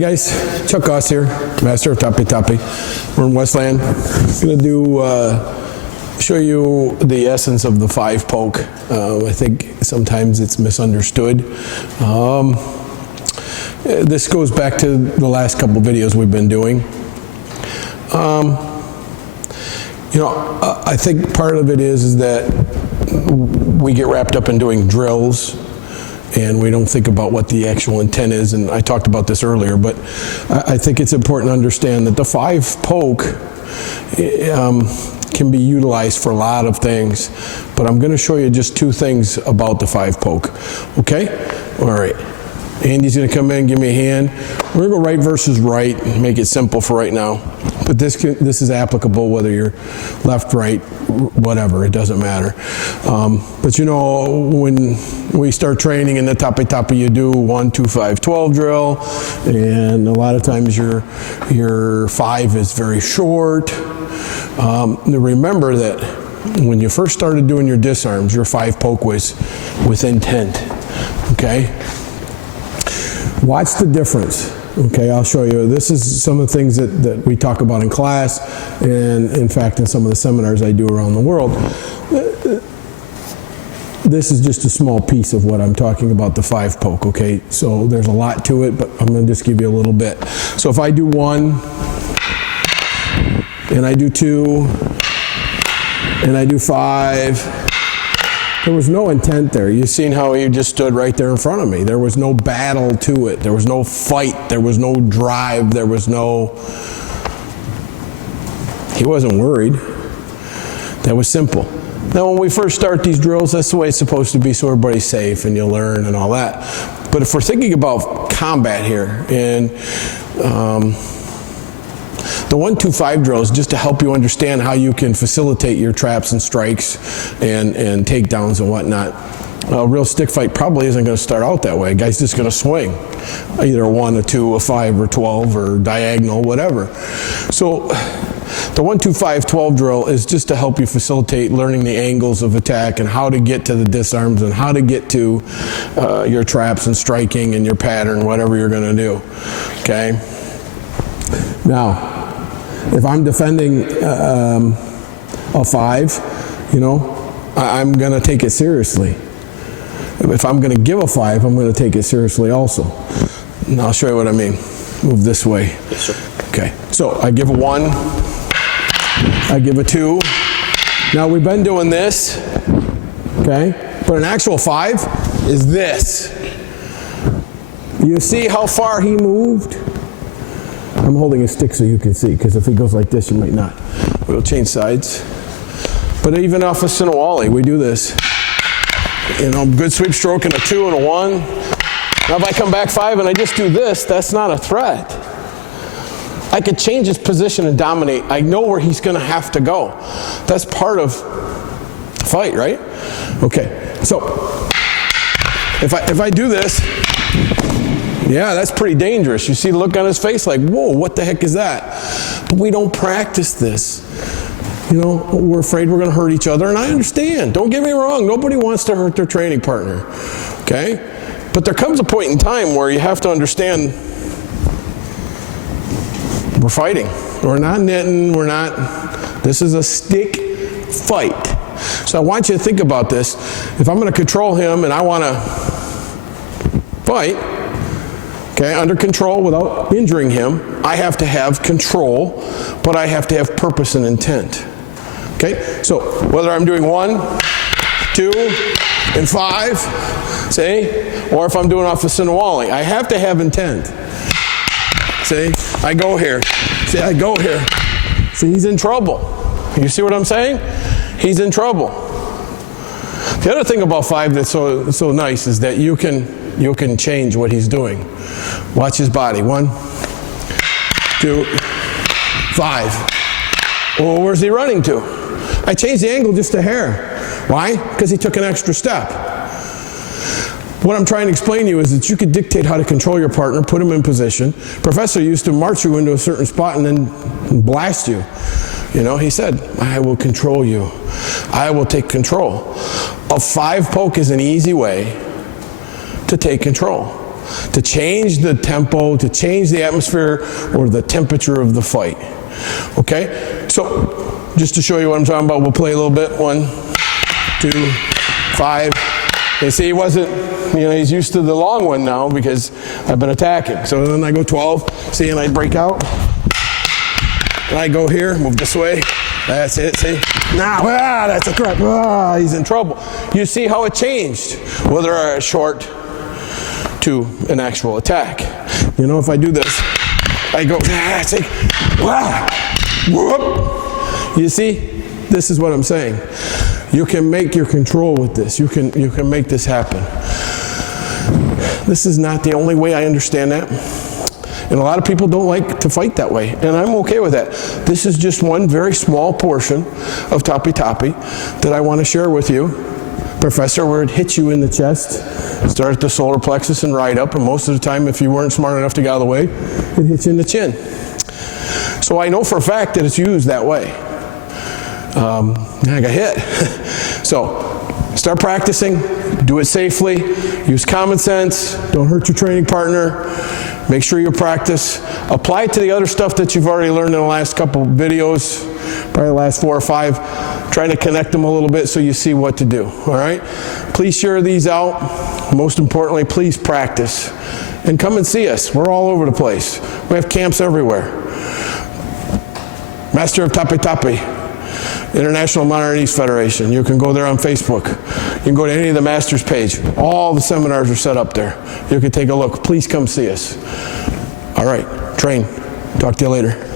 Hi guys, Chuck Gauss here, master of Tapi Tapi. We're in Westland. I'm going to show you the essence of the 5-poke. I think sometimes it's misunderstood. This goes back to the last couple videos we've been doing. I think part of it is that we get wrapped up in doing drills and we don't think about what the actual intent is, and I talked about this earlier, but I think it's important to understand that the 5-poke can be utilized for a lot of things, but I'm going to show you just 2 things about the 5-poke, okay? All right. Andy's going to come in, give me a hand. We're going to go right versus right and make it simple for right now. But this is applicable whether you're left, right, whatever, it doesn't matter. But you know, when we start training in the Tapi Tapi, you do 1, 2, 5, 12 drill, and a lot of times your 5 is very short. Remember that when you first started doing your disarms, your 5-poke was with intent, okay? Watch the difference. Okay, I'll show you. This is some of the things that we talk about in class, and in fact in some of the seminars I do around the world. This is just a small piece of what I'm talking about, the 5-poke, okay? So there's a lot to it, but I'm going to just give you a little bit. So if I do 1, and I do 2, and I do 5, there was no intent there. You've seen how he just stood right there in front of me. There was no battle to it. There was no fight. There was no drive. There was no... He wasn't worried. That was simple. Now, when we first start these drills, that's the way it's supposed to be, so everybody's safe and you'll learn and all that. But if we're thinking about combat here, and the 1, 2, 5 drill is just to help you understand how you can facilitate your traps and strikes and takedowns and whatnot. A real stick fight probably isn't going to start out that way. A guy's just going to swing, either a 1, a 2, a 5, or 12, or diagonal, whatever. So the 1, 2, 5, 12 drill is just to help you facilitate learning the angles of attack and how to get to the disarms and how to get to your traps and striking and your pattern, whatever you're going to do. Okay? Now, if I'm defending a 5, I'm going to take it seriously. If I'm going to give a 5, I'm going to take it seriously also. And I'll show you what I mean. Move this way. Yes, sir. Okay. So I give a 1. I give a 2. Now we've been doing this. Okay. But an actual 5 is this. You see how far he moved? I'm holding a stick so you can see, because if he goes like this, you might not. We'll change sides. But even off a Sinawali, we do this. Good sweep stroke and a 2 and a 1. Now if I come back 5 and I just do this, that's not a threat. I could change his position and dominate. I know where he's going to have to go. That's part of fight, right? Okay, so if I do this, yeah, that's pretty dangerous. You see the look on his face like, whoa, what the heck is that? But we don't practice this. We're afraid we're going to hurt each other, and I understand. Don't get me wrong. Nobody wants to hurt their training partner, okay? But there comes a point in time where you have to understand we're fighting. We're not knitting. This is a stick fight. So I want you to think about this. If I'm going to control him and I want to fight, okay, under control without injuring him, I have to have control, but I have to have purpose and intent. Okay, so whether I'm doing 1, 2, and 5, see, or if I'm doing off a Sinawali, I have to have intent. See, I go here. See, I go here. See, he's in trouble. You see what I'm saying? He's in trouble. The other thing about 5 that's so nice is that you can change what he's doing. Watch his body. 1, 2, 5. Well, where's he running to? I changed the angle just a hair. Why? Because he took an extra step. What I'm trying to explain to you is that you could dictate how to control your partner, put him in position. Professor used to march you into a certain spot and then blast you. He said, I will control you. I will take control. A 5-poke is an easy way to take control. to change the tempo, to change the atmosphere or the temperature of the fight. Okay? So, just to show you what I'm talking about, we'll play a little bit. 1, 2, 5. You see, he wasn't, he's used to the long one now because I've been attacking. So then I go 12, see, and I break out. And I go here, move this way. That's it, see? Now, that's a threat. He's in trouble. You see how it changed, whether a short to an actual attack. If I do this, I go, see? Whoop. You see, this is what I'm saying. You can make your control with this. You can make this happen. This is not the only way I understand that. And a lot of people don't like to fight that way, and I'm okay with that. This is just one very small portion of Tapi Tapi that I want to share with you. Professor, where it hits you in the chest, start at the solar plexus and right up, and most of the time, if you weren't smart enough to get out of the way, it hits you in the chin. So I know for a fact that it's used that way. I got hit. So start practicing, do it safely, use common sense, don't hurt your training partner. Make sure you practice. Apply it to the other stuff that you've already learned in the last couple videos, probably the last 4 or 5. Try to connect them a little bit so you see what to do, all right? Please share these out. Most importantly, please practice. And come and see us. We're all over the place. We have camps everywhere. Master of Tapi Tapi, International Modern East Federation. You can go there on Facebook. You can go to any of the Masters page. All the seminars are set up there. You can take a look. Please come see us. All right, train. Talk to you later.